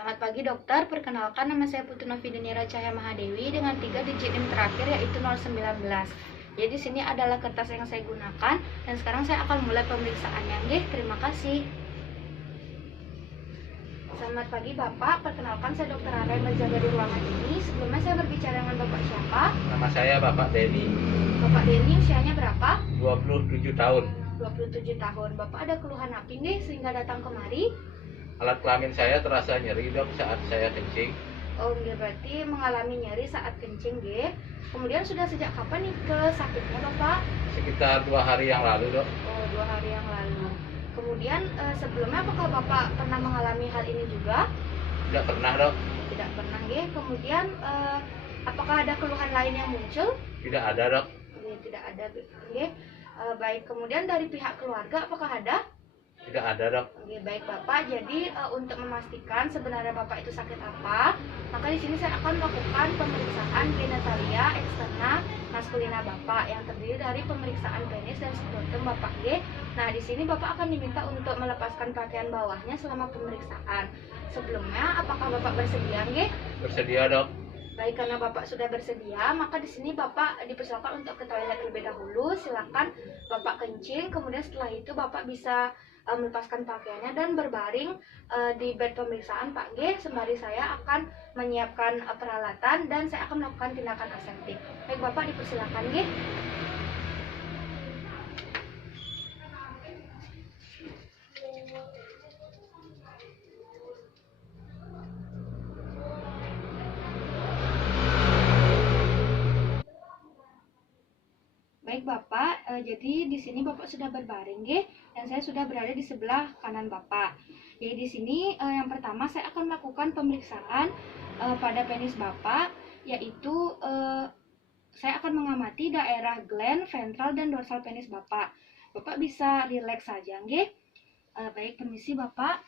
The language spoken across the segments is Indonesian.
Selamat pagi dokter, perkenalkan nama saya Putri Novidenira Cahya Mahadewi dengan 3 digit NIM terakhir yaitu 019. Jadi di sini adalah kertas yang saya gunakan dan sekarang saya akan mulai pemeriksaannya. Nggih, terima kasih. Selamat pagi Bapak, perkenalkan saya Dr. Ara yang berjaga di ruangan ini. Sebelumnya saya berbicara dengan Bapak siapa? Nama saya Bapak Denny. Bapak Denny usianya berapa? 27 tahun. 27 tahun. Bapak ada keluhan apa nih sehingga datang kemari? Alat kelamin saya terasa nyeri dok saat saya kencing. Oh, berarti mengalami nyeri saat kencing, nggih. Kemudian sudah sejak kapan nih sakitnya, Bapak? Sekitar 2 hari yang lalu dok. Oh, 2 hari yang lalu. Kemudian sebelumnya apakah Bapak pernah mengalami hal ini juga? Tidak pernah dok. Tidak pernah, nggih. Kemudian apakah ada keluhan lain yang muncul? Tidak ada dok. Nggih, tidak ada, nggih. Baik, kemudian dari pihak keluarga apakah ada? Tidak ada dok. Oke, baik Bapak. Jadi untuk memastikan sebenarnya Bapak itu sakit apa, maka di sini saya akan melakukan pemeriksaan genitalia eksterna maskulina Bapak yang terdiri dari pemeriksaan penis dan skrotum Bapak G. Nah, di sini Bapak akan diminta untuk melepaskan pakaian bawahnya selama pemeriksaan. Sebelumnya, apakah Bapak bersedia, G? Bersedia dok. Baik, karena Bapak sudah bersedia, maka di sini Bapak dipersilakan untuk ke toilet terlebih dahulu. Silakan Bapak kencing, kemudian setelah itu Bapak bisa melepaskan pakaiannya dan berbaring di bed pemeriksaan Pak G. Sembari saya akan menyiapkan peralatan dan saya akan melakukan tindakan aseptik. Baik Bapak, dipersilakan G. Baik Bapak, jadi di sini Bapak sudah berbaring, G, dan saya sudah berada di sebelah kanan Bapak. Jadi di sini yang pertama saya akan melakukan pemeriksaan pada penis Bapak, yaitu saya akan mengamati daerah gland, ventral, dan dorsal penis Bapak. Bapak bisa rileks saja, G. Baik, permisi Bapak.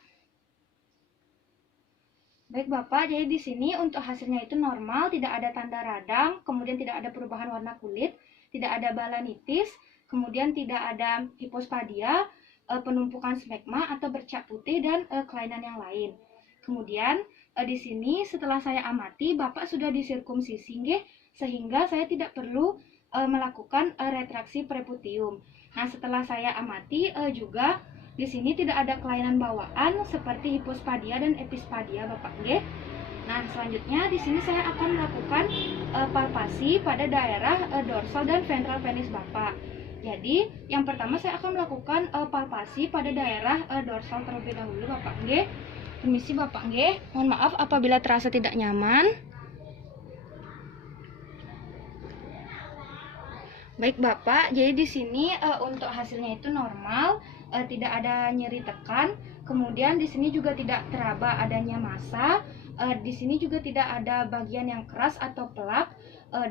Baik Bapak, jadi di sini untuk hasilnya itu normal, tidak ada tanda radang, kemudian tidak ada perubahan warna kulit, tidak ada balanitis, kemudian tidak ada hipospadia, penumpukan smegma atau bercak putih dan kelainan yang lain. Kemudian di sini setelah saya amati Bapak sudah disirkumsisi, sehingga saya tidak perlu melakukan retraksi preputium. Nah, setelah saya amati juga di sini tidak ada kelainan bawaan seperti hipospadia dan epispadia Bapak G. Nah, selanjutnya di sini saya akan melakukan palpasi pada daerah dorsal dan ventral penis Bapak. Jadi, yang pertama saya akan melakukan palpasi pada daerah dorsal terlebih dahulu Bapak G. Permisi Bapak G. Mohon maaf apabila terasa tidak nyaman. Baik Bapak, jadi di sini untuk hasilnya itu normal, tidak ada nyeri tekan. Kemudian di sini juga tidak teraba adanya massa. Di sini juga tidak ada bagian yang keras atau pelak,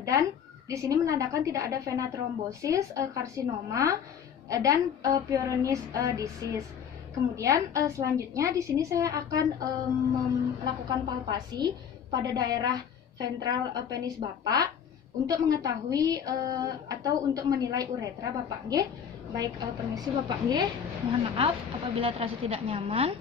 dan di sini menandakan tidak ada vena trombosis, karsinoma, dan Peyronie's disease. Kemudian selanjutnya di sini saya akan melakukan palpasi pada daerah ventral penis Bapak untuk mengetahui atau untuk menilai uretra Bapak G. Baik, permisi Bapak G. Mohon maaf apabila terasa tidak nyaman.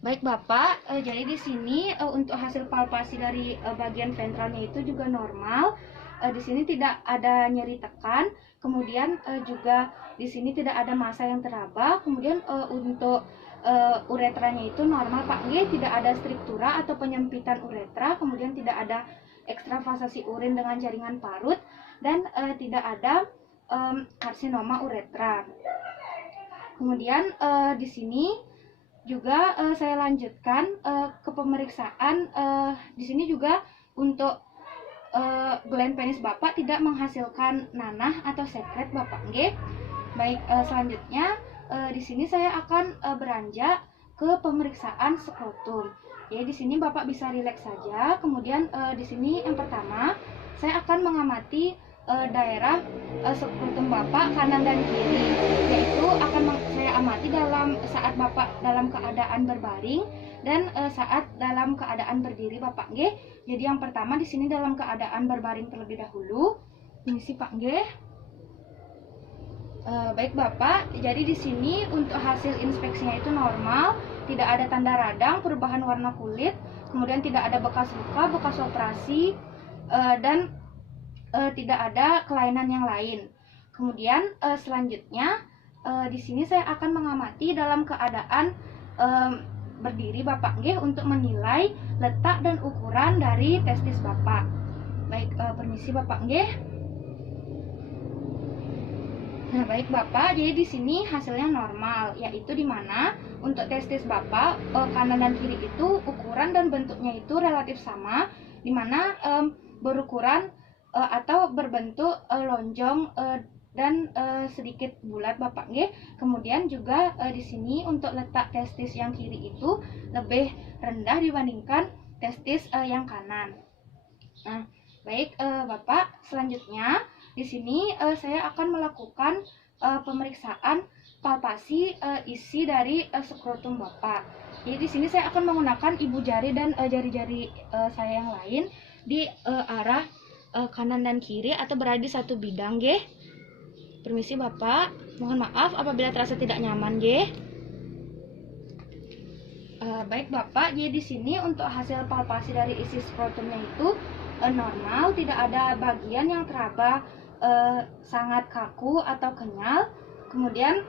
Baik Bapak, jadi di sini untuk hasil palpasi dari bagian ventralnya itu juga normal. Di sini tidak ada nyeri tekan, kemudian juga di sini tidak ada massa yang teraba. Kemudian untuk uretranya itu normal Pak G, tidak ada striktura atau penyempitan uretra, kemudian tidak ada ekstravasasi urin dengan jaringan parut, dan tidak ada karsinoma uretra. Kemudian di sini juga saya lanjutkan ke pemeriksaan. Di sini juga untuk gland penis Bapak tidak menghasilkan nanah atau sekret Bapak G. Baik, selanjutnya di sini saya akan beranjak ke pemeriksaan skrotum. Jadi di sini Bapak bisa rileks saja. Kemudian di sini yang pertama saya akan mengamati daerah skrotum Bapak kanan dan kiri, yaitu akan saya amati saat Bapak dalam keadaan berbaring dan saat dalam keadaan berdiri Bapak G. Jadi yang pertama di sini dalam keadaan berbaring terlebih dahulu. Permisi Pak G. Baik Bapak, jadi di sini untuk hasil inspeksinya itu normal, tidak ada tanda radang, perubahan warna kulit, kemudian tidak ada bekas luka, bekas operasi, dan tidak ada kelainan yang lain. Kemudian selanjutnya di sini saya akan mengamati dalam keadaan berdiri Bapak nggih untuk menilai letak dan ukuran dari testis Bapak. Baik, permisi Bapak nggih. Nah, baik Bapak, jadi di sini hasilnya normal, yaitu di mana untuk testis Bapak kanan dan kiri itu ukuran dan bentuknya itu relatif sama, di mana berukuran atau berbentuk lonjong dan sedikit bulat Bapak nggih. Kemudian juga di sini untuk letak testis yang kiri itu lebih rendah dibandingkan testis yang kanan. Nah, baik Bapak, selanjutnya di sini saya akan melakukan pemeriksaan palpasi isi dari skrotum Bapak. Jadi di sini saya akan menggunakan ibu jari dan jari-jari saya yang lain di arah kanan dan kiri atau berada di satu bidang, nggih. Permisi Bapak, mohon maaf apabila terasa tidak nyaman, nggih. Baik Bapak, jadi di sini untuk hasil palpasi dari isi skrotumnya itu normal, tidak ada bagian yang teraba sangat kaku atau kenyal. Kemudian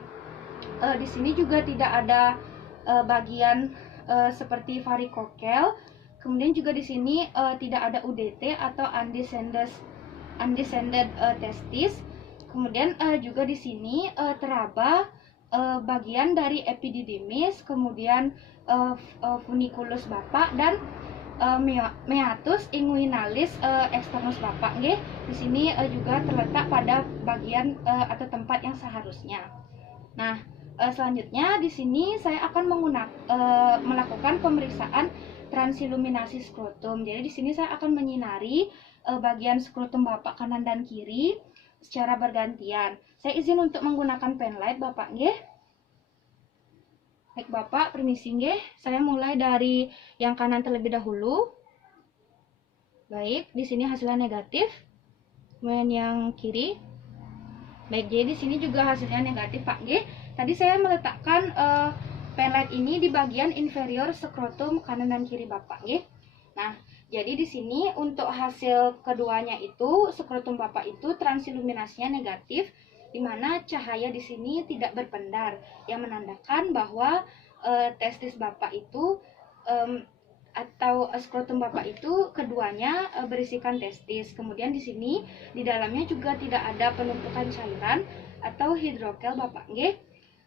di sini juga tidak ada bagian seperti varikokel. Kemudian juga di sini tidak ada UDT atau undescended testis. Kemudian juga di sini teraba bagian dari epididymis, kemudian funiculus Bapak dan meatus inguinalis externus Bapak nggih. Di sini juga terletak pada bagian atau tempat yang seharusnya. Nah, selanjutnya di sini saya akan melakukan pemeriksaan transiluminasi skrotum. Jadi di sini saya akan menyinari bagian skrotum Bapak kanan dan kiri secara bergantian. Saya izin untuk menggunakan penlight Bapak nggih. Baik Bapak, permisi nggih. Saya mulai dari yang kanan terlebih dahulu. Baik, di sini hasilnya negatif. Kemudian yang kiri. Baik, jadi di sini juga hasilnya negatif Pak nggih. Tadi saya meletakkan penlight ini di bagian inferior skrotum kanan dan kiri Bapak nggih. Nah, jadi di sini untuk hasil keduanya itu skrotum Bapak itu transiluminasinya negatif, di mana cahaya di sini tidak berpendar, yang menandakan bahwa testis Bapak itu atau skrotum Bapak itu keduanya berisikan testis. Kemudian di sini di dalamnya juga tidak ada penumpukan cairan atau hidrokel Bapak nggih.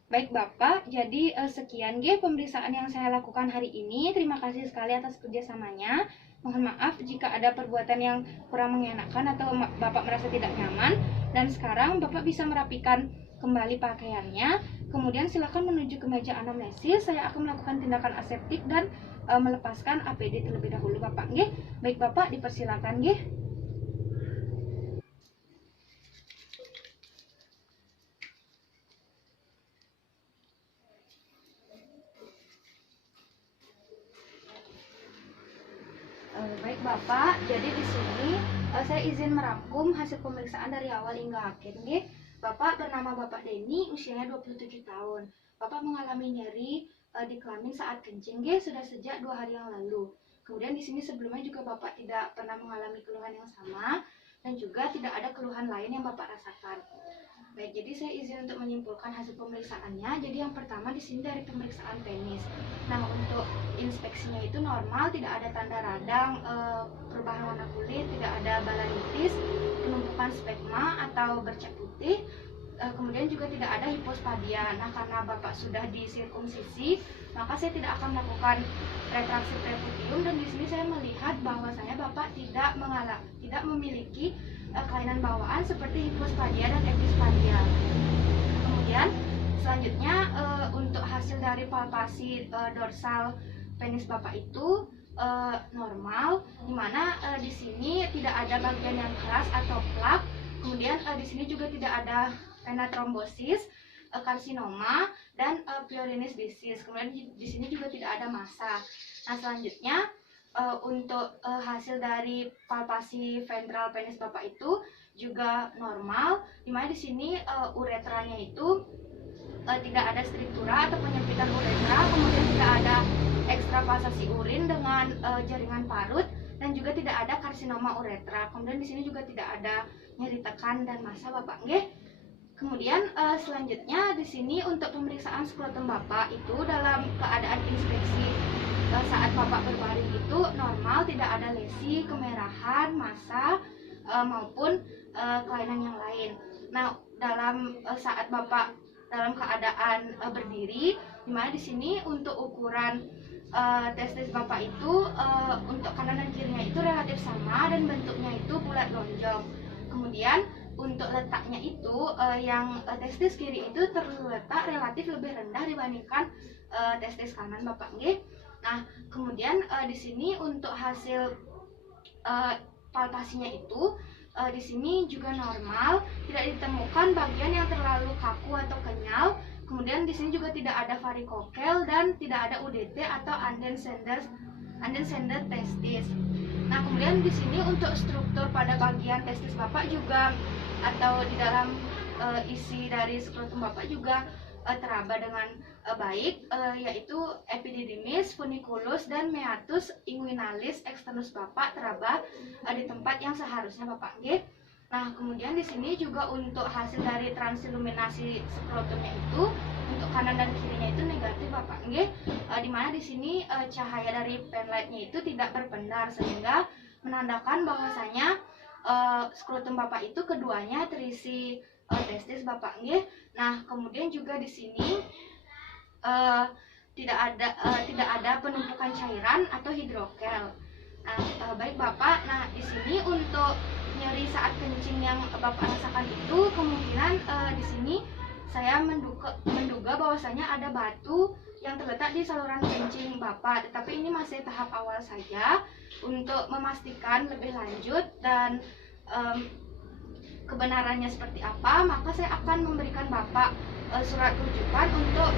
Baik Bapak, jadi sekian nggih pemeriksaan yang saya lakukan hari ini. Terima kasih sekali atas kerjasamanya. Mohon maaf jika ada perbuatan yang kurang mengenakan atau Bapak merasa tidak nyaman. Dan sekarang Bapak bisa merapikan kembali pakaiannya. Kemudian silakan menuju ke meja anamnesis. Saya akan melakukan tindakan aseptik dan melepaskan APD terlebih dahulu Bapak nggih. Baik Bapak, dipersilakan nggih. Baik Bapak, jadi di sini saya izin merangkum hasil pemeriksaan dari awal hingga akhir nggih. Bapak bernama Bapak Denny, usianya 27 tahun. Bapak mengalami nyeri di kelamin saat kencing nggih sudah sejak 2 hari yang lalu. Kemudian di sini sebelumnya juga Bapak tidak pernah mengalami keluhan yang sama dan juga tidak ada keluhan lain yang Bapak rasakan. Baik, jadi saya izin untuk menyimpulkan hasil pemeriksaannya. Jadi yang pertama di sini dari pemeriksaan penis. Nah, untuk inspeksinya itu normal, tidak ada tanda radang, perubahan warna kulit, tidak ada balanitis, penumpukan sperma atau bercak putih. Kemudian juga tidak ada hipospadia. Nah, karena Bapak sudah disirkumsisi, maka saya tidak akan melakukan retraksi preputium dan di sini saya melihat bahwasanya Bapak tidak memiliki kelainan bawaan seperti hipospadia dan epispadia. Kemudian selanjutnya untuk hasil dari palpasi dorsal penis Bapak itu normal, dimana di sini tidak ada bagian yang keras atau plak. Kemudian di sini juga tidak ada vena trombosis, karsinoma dan Peyronie's disease. Kemudian di sini juga tidak ada massa. Nah, selanjutnya untuk hasil dari palpasi ventral penis Bapak itu juga normal, dimana di sini uretranya itu tidak ada struktura atau penyempitan uretra, kemudian tidak ada ekstravasasi urin dengan jaringan parut, dan juga tidak ada karsinoma uretra. Kemudian di sini juga tidak ada nyeri tekan dan massa, Bapak nggih. Kemudian selanjutnya di sini untuk pemeriksaan skrotum Bapak itu dalam keadaan inspeksi saat Bapak berbaring itu normal, tidak ada lesi, kemerahan, massa maupun kelainan yang lain. Nah, dalam saat Bapak dalam keadaan berdiri, dimana di sini untuk ukuran testis Bapak itu untuk kanan dan kirinya itu relatif sama dan bentuknya itu bulat lonjong. Kemudian untuk letaknya itu yang testis kiri itu terletak relatif lebih rendah dibandingkan testis kanan, Bapak nggih. Nah, kemudian di sini untuk hasil palpasinya itu di sini juga normal, tidak ditemukan bagian yang terlalu kaku atau kenyal. Kemudian di sini juga tidak ada varikokel dan tidak ada UDT atau undescended testis. Nah, kemudian di sini untuk struktur pada bagian testis Bapak juga atau di dalam isi dari skrotum Bapak juga teraba dengan baik, yaitu epididymis, funiculus, dan meatus inguinalis externus Bapak teraba di tempat yang seharusnya, Bapak nggih. Nah, kemudian di sini juga untuk hasil dari transiluminasi skrotumnya itu untuk kanan dan kirinya itu negatif, Bapak nggih. Di mana di sini cahaya dari penlightnya itu tidak berpendar sehingga menandakan bahwasanya skrotum Bapak itu keduanya terisi testis, Bapak nggih. Nah, kemudian juga di sini tidak ada penumpukan cairan atau hidrokel. Nah, baik Bapak. Nah, di sini untuk nyeri saat kencing yang Bapak rasakan itu kemungkinan di sini saya menduga bahwasanya ada batu yang terletak di saluran kencing Bapak. Tetapi ini masih tahap awal saja. Untuk memastikan lebih lanjut dan kebenarannya seperti apa, maka saya akan memberikan Bapak surat rujukan untuk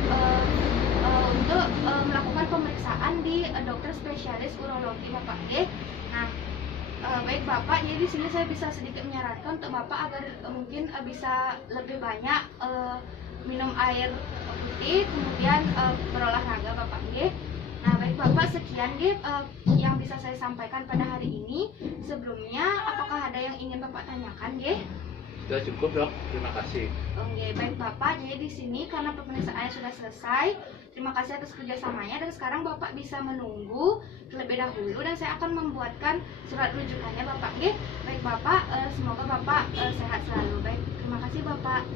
melakukan pemeriksaan di dokter spesialis urologi, Bapak nggih. Nah, baik Bapak, jadi di sini saya bisa sedikit menyarankan untuk Bapak agar mungkin bisa lebih banyak minum air putih, kemudian berolahraga, Bapak nggih. Nah, baik Bapak, sekian nggih yang bisa saya sampaikan pada hari ini. Sebelumnya, apakah ada yang ingin Bapak tanyakan nggih? Sudah cukup, Dok. Terima kasih. Oke, baik Bapak. Jadi di sini karena pemeriksaannya sudah selesai, terima kasih atas kerjasamanya, dan sekarang Bapak bisa menunggu terlebih dahulu dan saya akan membuatkan surat rujukannya, Bapak nggih. Baik Bapak, semoga Bapak sehat selalu. Baik, terima kasih Bapak.